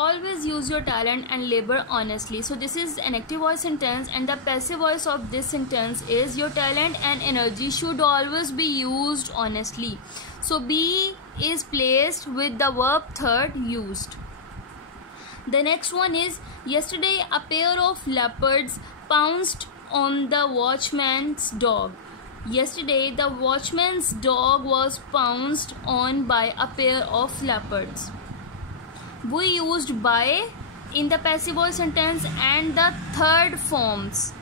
always use your talent and labor honestly. So this is an active voice sentence, and the passive voice of this sentence is your talent and energy should always be used honestly. So be is placed with the verb third used. The next one is, yesterday a pair of leopards pounced on the watchman's dog. Yesterday the watchman's dog was pounced on by a pair of leopards. We used by in the passive voice sentence and the third forms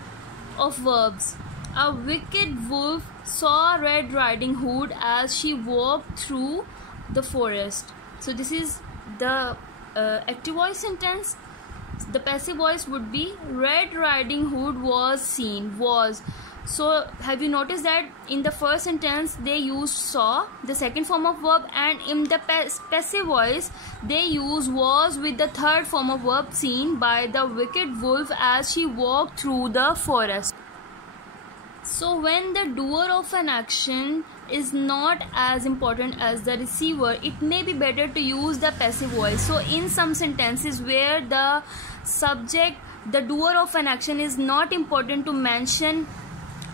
of verbs. A wicked wolf saw Red Riding Hood as she walked through the forest. So this is the active voice sentence. The passive voice would be Red Riding Hood was seen. Was. So have you noticed that in the first sentence they used saw, the second form of verb, and in the passive voice they use was with the third form of verb, seen by the wicked wolf as she walked through the forest. So when the doer of an action is not as important as the receiver, it may be better to use the passive voice. So in some sentences where the subject, the doer of an action, is not important to mention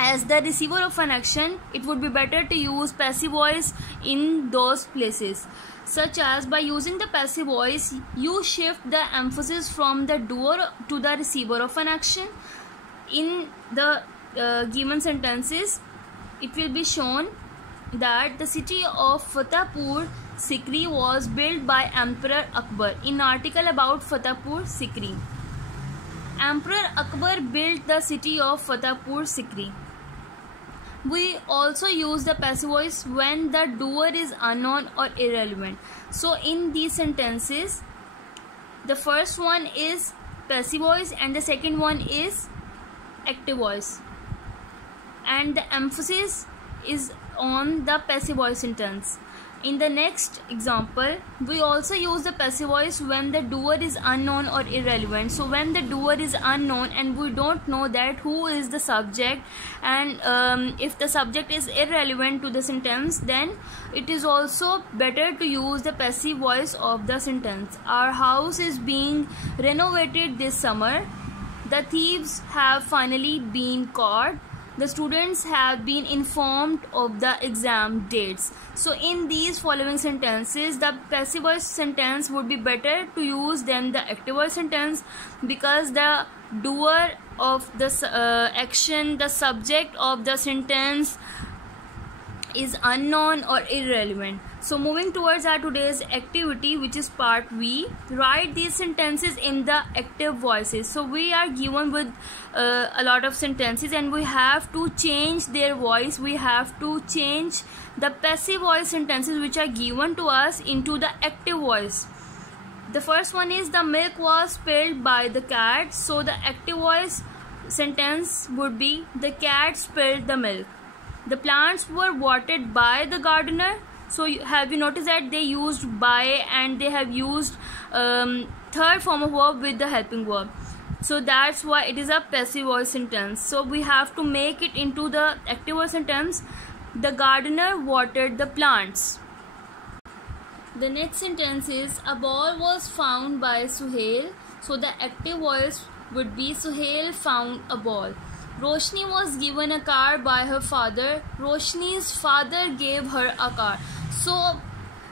as the receiver of an action, it would be better to use passive voice in those places. Such as, by using the passive voice, you shift the emphasis from the doer to the receiver of an action. In the given sentences, it will be shown that the city of Fatehpur Sikri was built by Emperor Akbar. In article about Fatehpur Sikri, Emperor Akbar built the city of Fatehpur Sikri. We also use the passive voice when the doer is unknown or irrelevant. So in these sentences, the first one is passive voice and the second one is active voice, and the emphasis is on the passive voice sentence. In the next example, we also use the passive voice when the doer is unknown or irrelevant. So when the doer is unknown and we don't know that who is the subject, and if the subject is irrelevant to the sentence, then it is also better to use the passive voice of the sentence. Our house is being renovated this summer. The thieves have finally been caught. The students have been informed of the exam dates. So in these following sentences, the passive voice sentence would be better to use than the active voice sentence, because the doer of the action, the subject of the sentence, is unknown or irrelevant. So moving towards our today's activity, which is part V. Write these sentences in the active voices. So we are given with a lot of sentences and we have to change their voice. We have to change the passive voice sentences which are given to us into the active voice. The first one is, the milk was spilled by the cat. So the active voice sentence would be, the cat spilled the milk. The plants were watered by the gardener. So have you noticed that they used by and they have used third form of verb with the helping verb. So that's why it is a passive voice sentence. So we have to make it into the active voice sentence. The gardener watered the plants. The next sentence is, a ball was found by Suhail. So the active voice would be, Suhail found a ball. Roshni was given a car by her father. Roshni's father gave her a car. So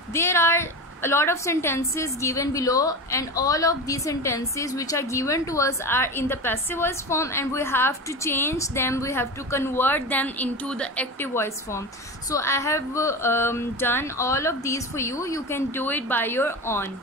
there are a lot of sentences given below, and all of these sentences which are given to us are in the passive voice form, and we have to change them, we have to convert them into the active voice form. So I have done all of these for you. You can do it by your own.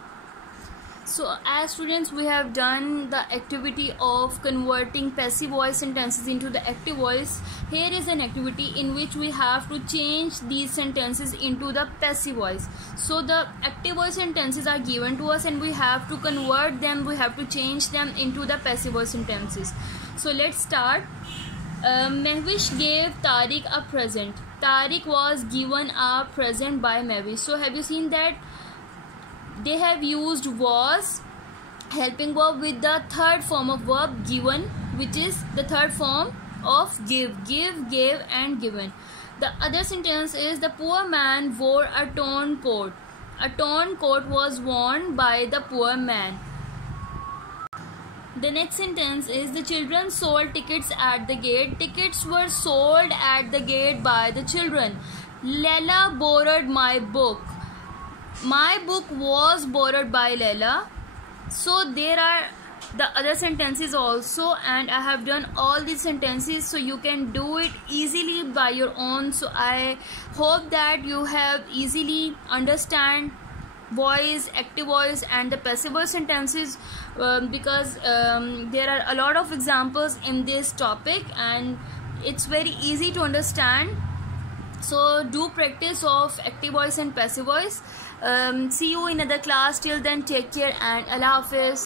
So as students, we have done the activity of converting passive voice sentences into the active voice. Here is an activity in which we have to change these sentences into the passive voice. So the active voice sentences are given to us and we have to convert them, we have to change them into the passive voice sentences. So let's start. Mehwish gave Tariq a present. Tariq was given a present by Mehwish. So have you seen that they have used was helping verb with the third form of verb given, which is the third form of give, gave and given. The other sentence is, the poor man wore a torn coat. A torn coat was worn by the poor man. The next sentence is the children sold tickets at the gate. Tickets were sold at the gate by the children. Leila borrowed my book. My book was borrowed by Leila. So there are the other sentences also, and I have done all these sentences, so you can do it easily by your own. So I hope that you have easily understand voice, active voice and the passive voice sentences, because there are a lot of examples in this topic and it's very easy to understand. So do practice of active voice and passive voice. See you in another class. Till then, take care and Allah Hafiz.